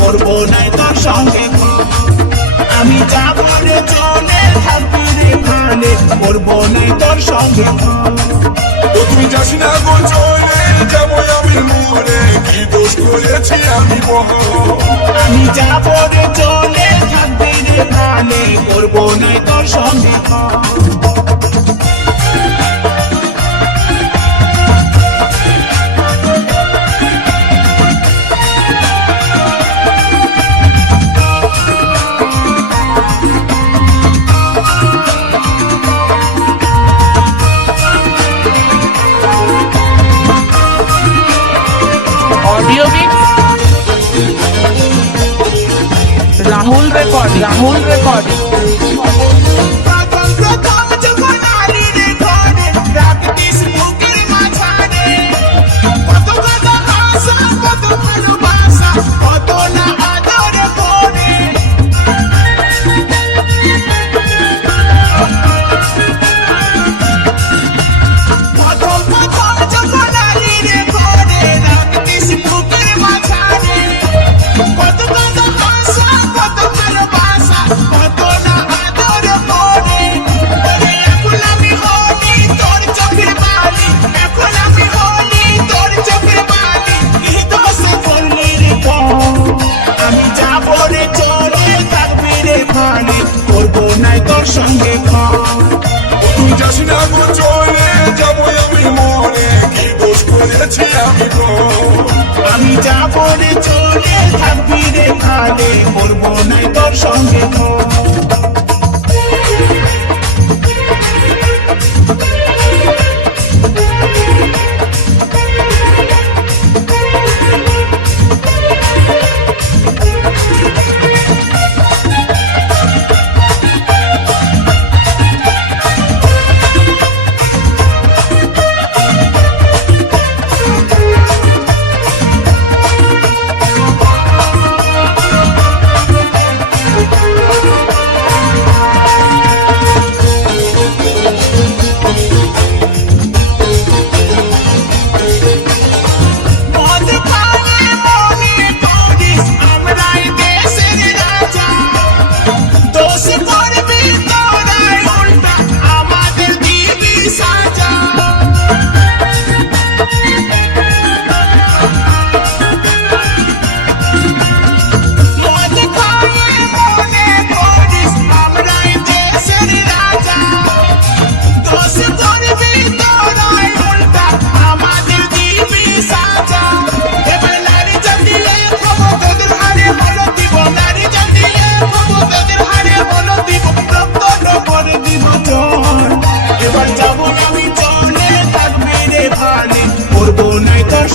করবো নাই তোর সঙ্গে আমি যাবো রে চলে থাকবি রে ভালে করবো নাই তোর সঙ্গে তুমি যাস না গো চলে যাবো আমি মরে কি দোষ করেছি আমি আমি যাবো রে চলে থাকবি রে ভালে করবো নাই তোর সঙ্গে ऑडियो मिक्स राहुल रिकॉर्डिंग সঙ্গে তুই যাস না গো চলে যাবো আমি মরে কি দোষ করেছি আমি যাবো রে চলে থাকবি রে ভালে করবো নাই তোর সঙ্গে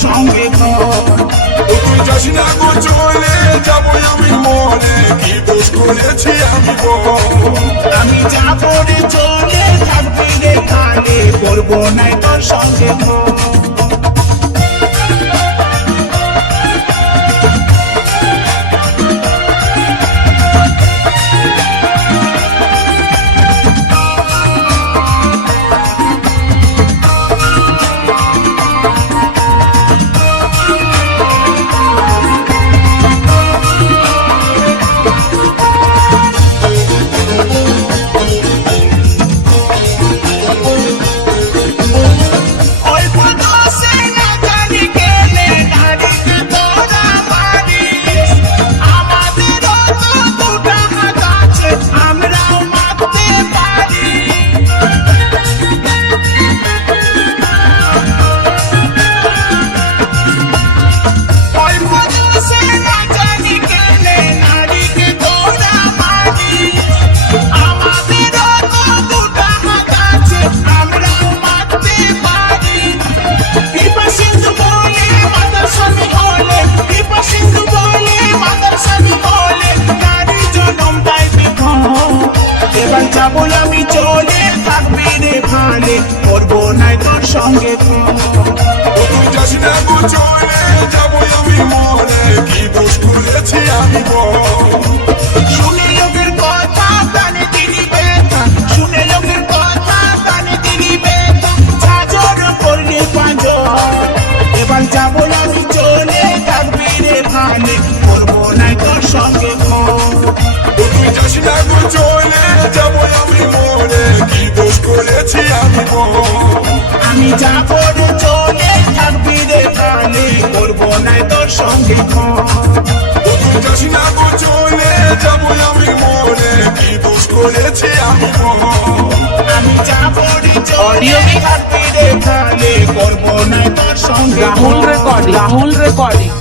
সঙ্গে তুই যাস না গো চলে যাবো আমি মরে কি দোষ করেছি আমি যাবো রে চলে থাকবি রে ভালে করবো নাই তোর সঙ্গে সঙ্গে ও তুই যাস না গো চলে যাবো আমি মরে কি দোষ করেছি আমি বল শুনে লোকের কথা কানে দিলি ব্যথা শুনে লোকের কথা কানে দিলি ব্যথা চাদর করলে পাঁজর এবার যাবো আমি চলে থাকবি রে ভানে করবো না তোর সঙ্গে ও তুই যাস না গো চলে যাবো আমি মরে কি দোষ করেছি আমি বল আমি যাবো রে চলে থাকবি রে ভানে করবো না তোর সঙ্গে ও তুই যাস না গো চলে যাবো আমি মরে কি দোষ করেছি আমি বল আমি যাবো রে Audio চলে mix. থাকবি রে ভানে করবো না তোর সঙ্গে রাহুল রেকর্ডিং